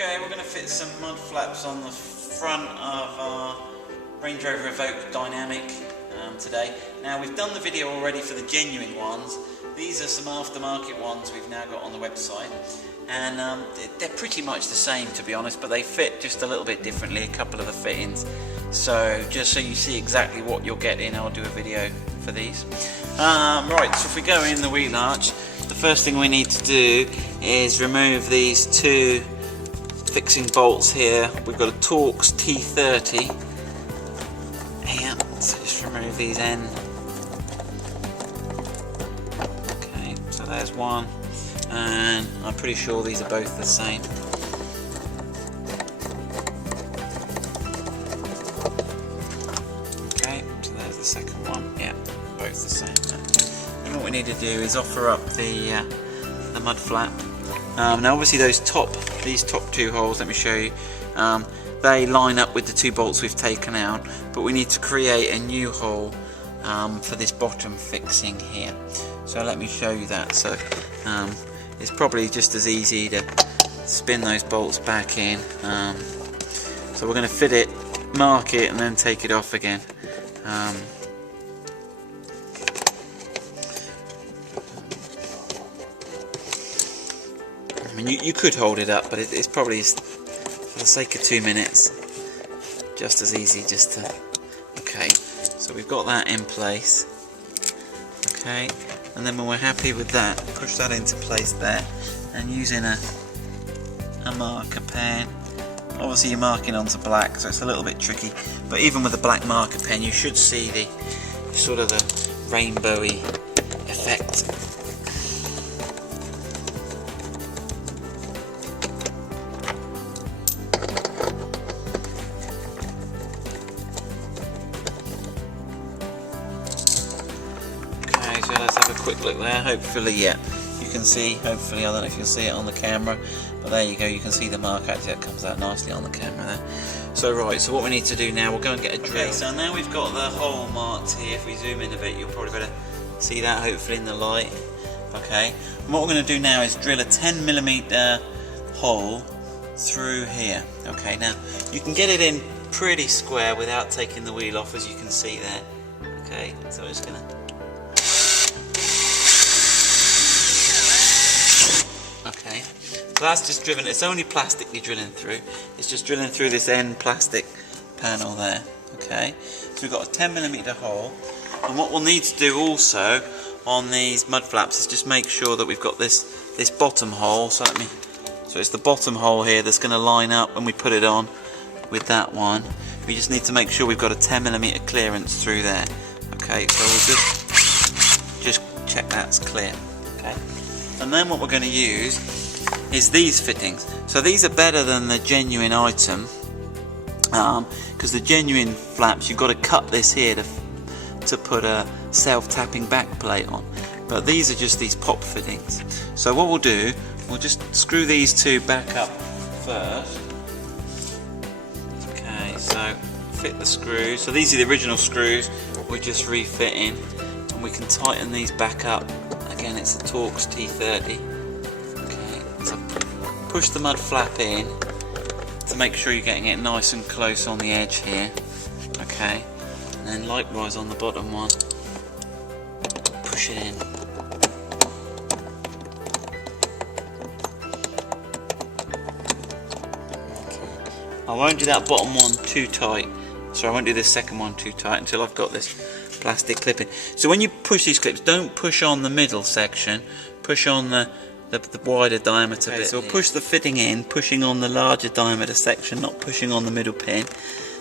Okay, we're going to fit some mud flaps on the front of our Range Rover Evoque Dynamic today. Now, we've done the video already for the genuine ones. These are some aftermarket ones we've now got on the website, and they're pretty much the same, to be honest, but they fit just a little bit differently, a couple of the fittings. So just so you see exactly what you're getting, I'll do a video for these. Right, so if we go in the wheel arch, the first thing we need to do is remove these two fixing bolts here. We've got a Torx T30 here, so just remove these end. Okay, so there's one, and I'm pretty sure these are both the same. Okay, so there's the second one. Yeah, both the same. And what we need to do is offer up the mud flap. Now obviously these top two holes, let me show you, they line up with the two bolts we've taken out, but we need to create a new hole for this bottom fixing here. So let me show you that. So it's probably just as easy to spin those bolts back in. So we're going to fit it, mark it, and then take it off again. I mean, you could hold it up, but it's probably, for the sake of 2 minutes, just as easy just to... Okay, so we've got that in place. Okay, and then when we're happy with that, push that into place there, and using a marker pen. Obviously you're marking onto black, so it's a little bit tricky, but even with a black marker pen you should see the sort of the rainbowy effect. So let's have a quick look there. Hopefully, yeah, you can see, hopefully, I don't know if you can see it on the camera, but there you go, you can see the mark. Actually that comes out nicely on the camera there. So right, so what we need to do now, we'll go and get a drill. Okay, so now we've got the hole marked here. If we zoom in a bit, you'll probably better see that, hopefully, in the light. Okay, and what we're going to do now is drill a 10mm hole through here. Okay, now you can get it in pretty square without taking the wheel off, as you can see there. Okay, so we're just going to... Okay, so that's just driven, it's only plastically drilling through, it's just drilling through this end plastic panel there. Okay, so we've got a 10mm hole, and what we'll need to do also on these mud flaps is just make sure that we've got this bottom hole. So it's the bottom hole here that's going to line up when we put it on with that one. We just need to make sure we've got a 10mm clearance through there. Okay, so we'll just check that's clear. Okay. And then what we're going to use is these fittings. So these are better than the genuine item, because the genuine flaps, you've got to cut this here to put a self-tapping back plate on. But these are just these pop fittings. So what we'll do, we'll just screw these two back up first. Okay, so fit the screws. So these are the original screws, we're just refitting, and we can tighten these back up. Again, it's a Torx T30. Okay, so push the mud flap in to make sure you're getting it nice and close on the edge here. Okay, and then likewise on the bottom one, push it in. Okay. I won't do that bottom one too tight, so I won't do this second one too tight until I've got this plastic clipping. So when you push these clips, don't push on the middle section, push on the wider diameter bit. So we'll push the fitting in, pushing on the larger diameter section, not pushing on the middle pin.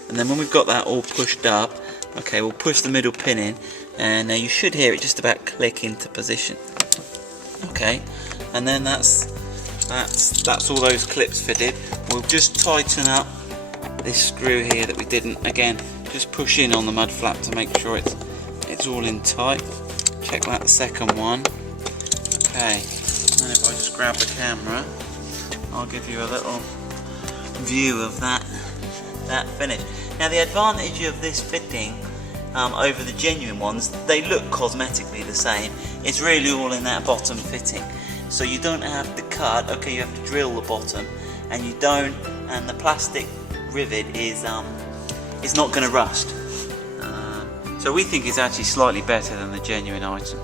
And then when we've got that all pushed up, okay, we'll push the middle pin in, and now you should hear it just about click into position. Okay, and then that's all those clips fitted. We'll just tighten up this screw here that we didn't. Again, just push in on the mud flap to make sure it's all in tight. Check that second one. Okay, and if I just grab the camera, I'll give you a little view of that finish. Now the advantage of this fitting over the genuine ones, they look cosmetically the same. It's really all in that bottom fitting. So you don't have to cut, okay, you have to drill the bottom, and you don't, and the plastic rivet is not going to rust. So we think it's actually slightly better than the genuine item.